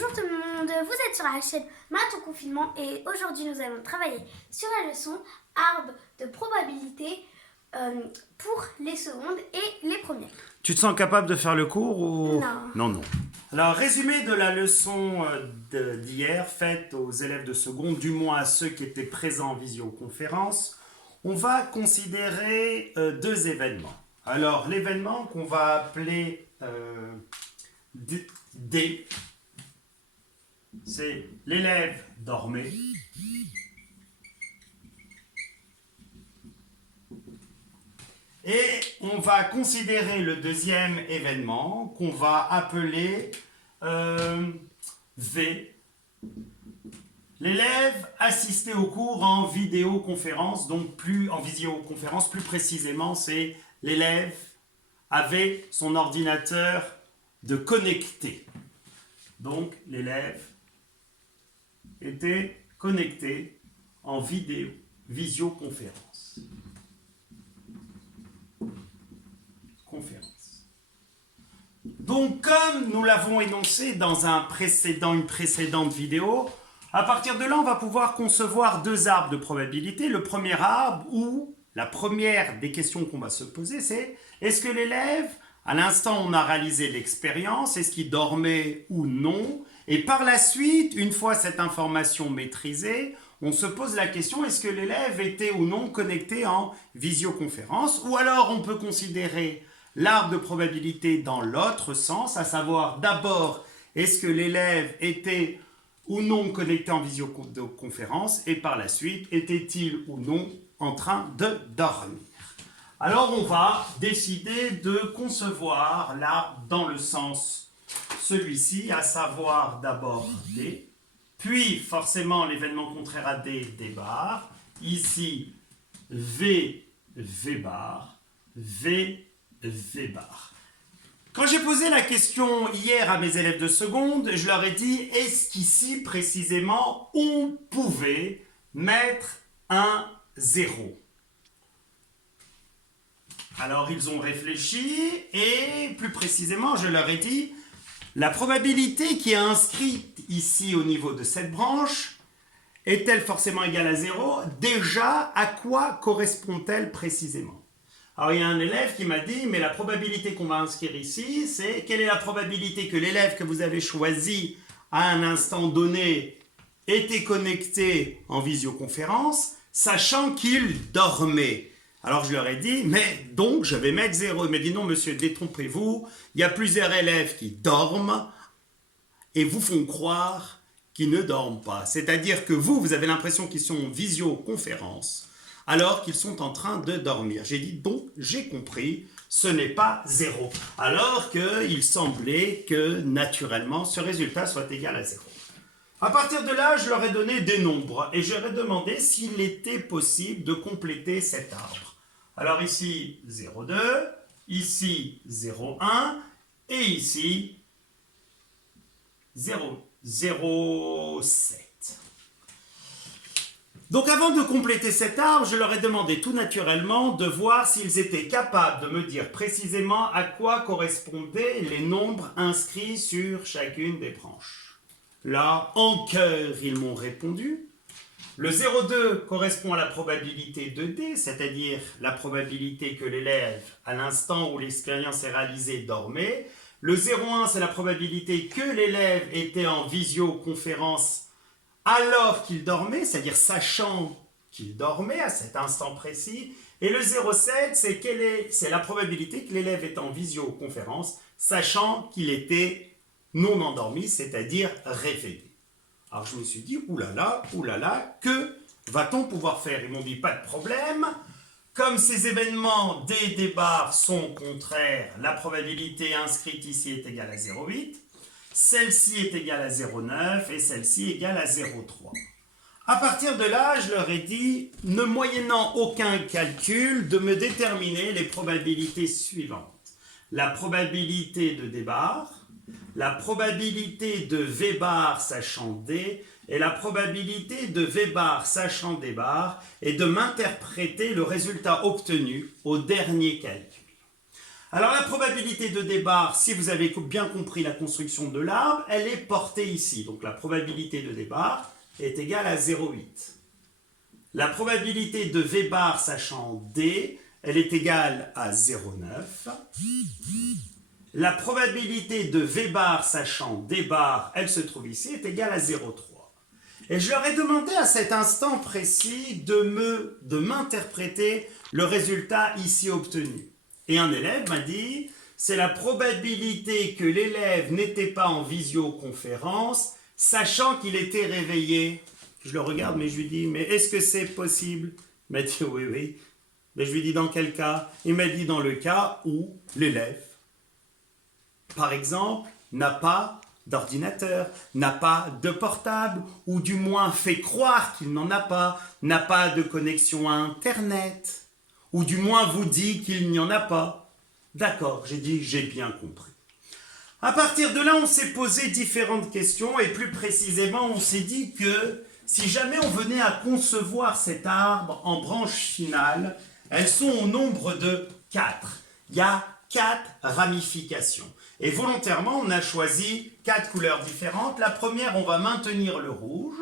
Bonjour tout le monde, vous êtes sur la chaîne Maths au confinement et aujourd'hui nous allons travailler sur la leçon arbre de probabilité pour les secondes et les premières. Tu te sens capable de faire le cours ou... Non. Non. Alors, résumé de la leçon d'hier faite aux élèves de seconde, du moins à ceux qui étaient présents en visioconférence, on va considérer deux événements. Alors, l'événement qu'on va appeler D, c'est l'élève dormait. Et on va considérer le deuxième événement qu'on va appeler V. L'élève assistait au cours en vidéoconférence, donc plus en visioconférence, plus précisément, c'est l'élève avait son ordinateur de connecté. Donc l'élève était connecté en visioconférence. Donc, comme nous l'avons énoncé dans une précédente vidéo, à partir de là, on va pouvoir concevoir deux arbres de probabilité. Le premier arbre, où la première des questions qu'on va se poser, c'est est-ce que l'élève, à l'instant où on a réalisé l'expérience, est-ce qu'il dormait ou non? Et par la suite, une fois cette information maîtrisée, on se pose la question, est-ce que l'élève était ou non connecté en visioconférence? Ou alors on peut considérer l'arbre de probabilité dans l'autre sens, à savoir d'abord, est-ce que l'élève était ou non connecté en visioconférence et par la suite, était-il ou non en train de dormir? Alors on va décider de concevoir l'arbre dans le sens celui-ci, à savoir d'abord D, puis forcément l'événement contraire à D, D bar, ici V, V bar, V, V bar. Quand j'ai posé la question hier à mes élèves de seconde, je leur ai dit, est-ce qu'ici précisément on pouvait mettre un 0? Alors ils ont réfléchi et plus précisément je leur ai dit, la probabilité qui est inscrite ici au niveau de cette branche est-elle forcément égale à 0? Déjà, à quoi correspond-elle précisément? Alors il y a un élève qui m'a dit, mais la probabilité qu'on va inscrire ici, c'est quelle est la probabilité que l'élève que vous avez choisi à un instant donné était connecté en visioconférence, sachant qu'il dormait. Alors je leur ai dit, mais donc je vais mettre 0. Il m'a dit, non monsieur, détrompez-vous, il y a plusieurs élèves qui dorment et vous font croire qu'ils ne dorment pas. C'est-à-dire que vous avez l'impression qu'ils sont en visioconférence, alors qu'ils sont en train de dormir. J'ai dit, donc, j'ai compris, ce n'est pas 0. Alors qu'il semblait que, naturellement, ce résultat soit égal à 0. À partir de là, je leur ai donné des nombres et je leur ai demandé s'il était possible de compléter cet arbre. Alors ici, 0,2, ici, 0,1 et ici, 0,07. Donc avant de compléter cet arbre, je leur ai demandé tout naturellement de voir s'ils étaient capables de me dire précisément à quoi correspondaient les nombres inscrits sur chacune des branches. Là, en cœur, ils m'ont répondu. Le 0,2 correspond à la probabilité de D, c'est-à-dire la probabilité que l'élève, à l'instant où l'expérience est réalisée, dormait. Le 0,1, c'est la probabilité que l'élève était en visioconférence alors qu'il dormait, c'est-à-dire sachant qu'il dormait à cet instant précis. Et le 0,7, c'est la probabilité que l'élève est en visioconférence, sachant qu'il était non endormi, c'est-à-dire réveillé. Alors je me suis dit, oulala, que va-t-on pouvoir faire? Ils m'ont dit, pas de problème. Comme ces événements des débats sont contraires, la probabilité inscrite ici est égale à 0,8. Celle-ci est égale à 0,9 et celle-ci égale à 0,3. À partir de là, je leur ai dit, ne moyennant aucun calcul, de me déterminer les probabilités suivantes. La probabilité de D bar, la probabilité de V bar sachant D et la probabilité de V bar sachant D bar et de m'interpréter le résultat obtenu au dernier calcul. Alors la probabilité de départ, si vous avez bien compris la construction de l'arbre, elle est portée ici. Donc la probabilité de départ est égale à 0,8. La probabilité de V bar sachant D, elle est égale à 0,9. La probabilité de V bar sachant D bar, elle se trouve ici, est égale à 0,3. Et je leur ai demandé à cet instant précis de m'interpréter le résultat ici obtenu. Et un élève m'a dit, c'est la probabilité que l'élève n'était pas en visioconférence, sachant qu'il était réveillé. Je le regarde, mais je lui dis, mais est-ce que c'est possible? Il m'a dit, oui, oui. Mais je lui dis, dans quel cas? Il m'a dit, dans le cas où l'élève, par exemple, n'a pas d'ordinateur, n'a pas de portable, ou du moins fait croire qu'il n'en a pas, n'a pas de connexion à Internet, ou du moins vous dit qu'il n'y en a pas. D'accord, j'ai dit, j'ai bien compris. À partir de là, on s'est posé différentes questions, et plus précisément, on s'est dit que si jamais on venait à concevoir cet arbre en branches finales, elles sont au nombre de 4. Il y a 4 ramifications. Et volontairement, on a choisi 4 couleurs différentes. La première, on va maintenir le rouge.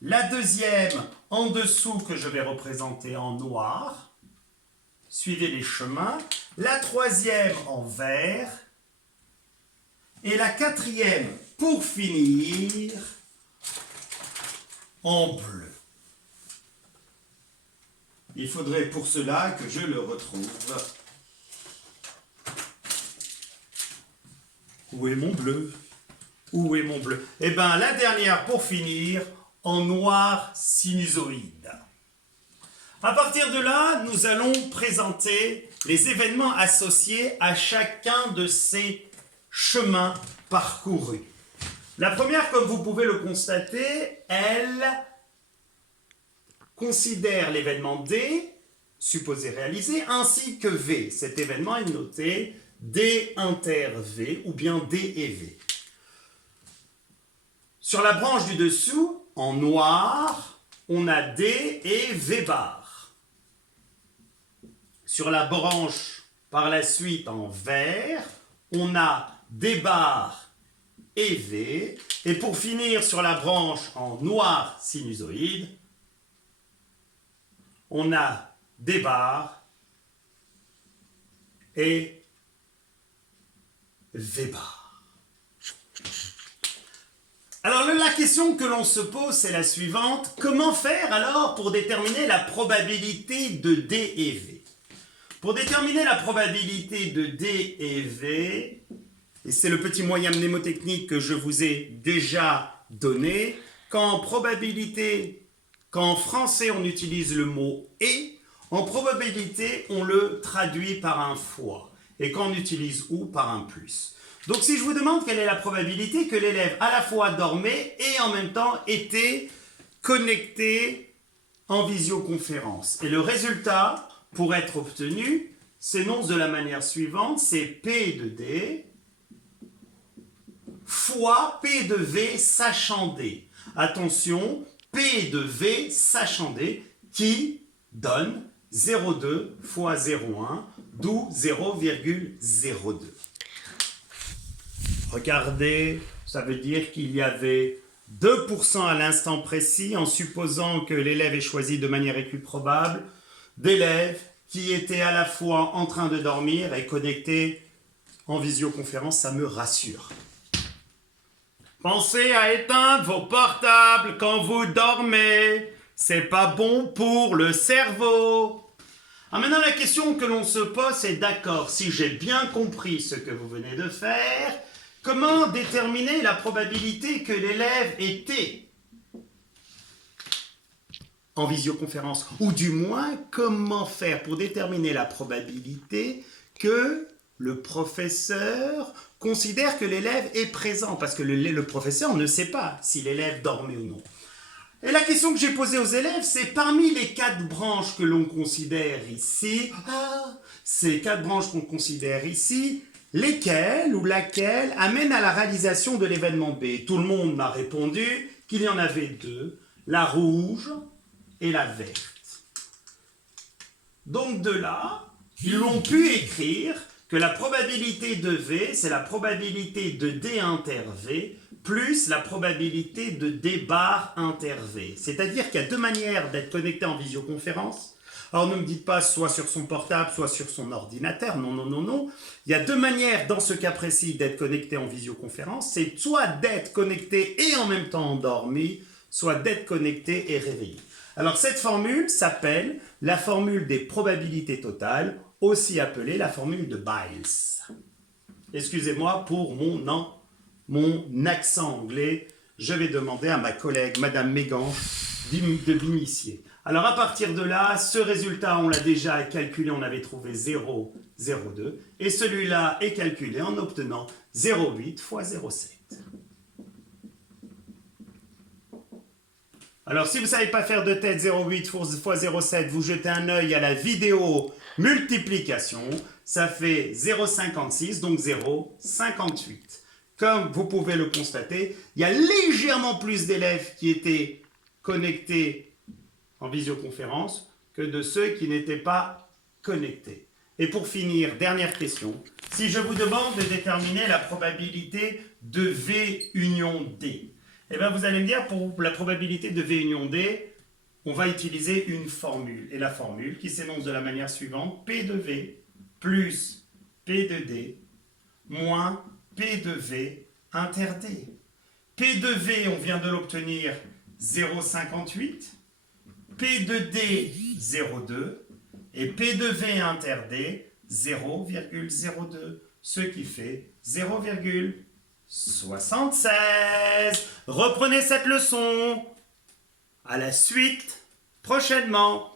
La deuxième, en dessous, que je vais représenter en noir. Suivez les chemins. La troisième, en vert. Et la quatrième, pour finir, en bleu. Il faudrait pour cela que je le retrouve. Où est mon bleu? Où est mon bleu? Eh bien, la dernière, pour finir, en noir sinusoïde. À partir de là, nous allons présenter les événements associés à chacun de ces chemins parcourus. La première, comme vous pouvez le constater, elle considère l'événement D, supposé réalisé, ainsi que V. Cet événement est noté D inter V ou bien D et V. Sur la branche du dessous, en noir, on a D et V bar. Sur la branche par la suite en vert, on a D bar et V. Et pour finir sur la branche en noir sinusoïde, on a D bar et V bar. Alors la question que l'on se pose, c'est la suivante. Comment faire alors pour déterminer la probabilité de D et V? Pour déterminer la probabilité de D et V, et c'est le petit moyen mnémotechnique que je vous ai déjà donné, qu'en français on utilise le mot « et », en probabilité on le traduit par un « fois ». Et quand on utilise « ou » par un « plus ». Donc si je vous demande quelle est la probabilité que l'élève à la fois dormait et en même temps était connecté en visioconférence. Et le résultat, pour être obtenu, s'énonce de la manière suivante, c'est P de D fois P de V sachant D. Attention, P de V sachant D qui donne 0,2 fois 0,1, d'où 0,02. Regardez, ça veut dire qu'il y avait 2% à l'instant précis, en supposant que l'élève ait choisi de manière équiprobable, d'élèves qui étaient à la fois en train de dormir et connectés en visioconférence, ça me rassure. Pensez à éteindre vos portables quand vous dormez. C'est pas bon pour le cerveau. Alors maintenant, la question que l'on se pose, c'est d'accord, si j'ai bien compris ce que vous venez de faire, comment déterminer la probabilité que l'élève était en visioconférence? Ou du moins, comment faire pour déterminer la probabilité que le professeur considère que l'élève est présent? Parce que le professeur ne sait pas si l'élève dormait ou non. Et la question que j'ai posée aux élèves, c'est parmi les 4 branches que l'on considère ici, ces 4 branches qu'on considère ici, lesquelles ou laquelle amènent à la réalisation de l'événement B? Tout le monde m'a répondu qu'il y en avait 2, la rouge et la verte. Donc de là, ils ont pu écrire que la probabilité de V, c'est la probabilité de D inter V plus la probabilité de D bar inter V. C'est-à-dire qu'il y a deux manières d'être connecté en visioconférence. Alors ne me dites pas soit sur son portable, soit sur son ordinateur. Non, non, non, non. Il y a deux manières dans ce cas précis d'être connecté en visioconférence. C'est soit d'être connecté et en même temps endormi, soit d'être connecté et réveillé. Alors cette formule s'appelle la formule des probabilités totales, aussi appelée la formule de Biles. Excusez-moi pour mon accent anglais. Je vais demander à ma collègue, Madame Mégan, de m'initier. Alors à partir de là, ce résultat, on l'a déjà calculé, on avait trouvé 0,02. Et celui-là est calculé en obtenant 0,8 fois 0,7. Alors si vous ne savez pas faire de tête 0,8 fois 0,7, vous jetez un œil à la vidéo multiplication, ça fait 0,56, donc 0,58. Comme vous pouvez le constater, il y a légèrement plus d'élèves qui étaient connectés en visioconférence que de ceux qui n'étaient pas connectés. Et pour finir, dernière question. Si je vous demande de déterminer la probabilité de V union D, eh bien vous allez me dire, pour la probabilité de V union D, on va utiliser une formule. Et la formule qui s'énonce de la manière suivante, P de V plus P de D moins P de V inter D. P de V, on vient de l'obtenir 0,58. P de D, 0,2. Et P de V inter D, 0,02. Ce qui fait 0,76. Reprenez cette leçon. À la suite, prochainement.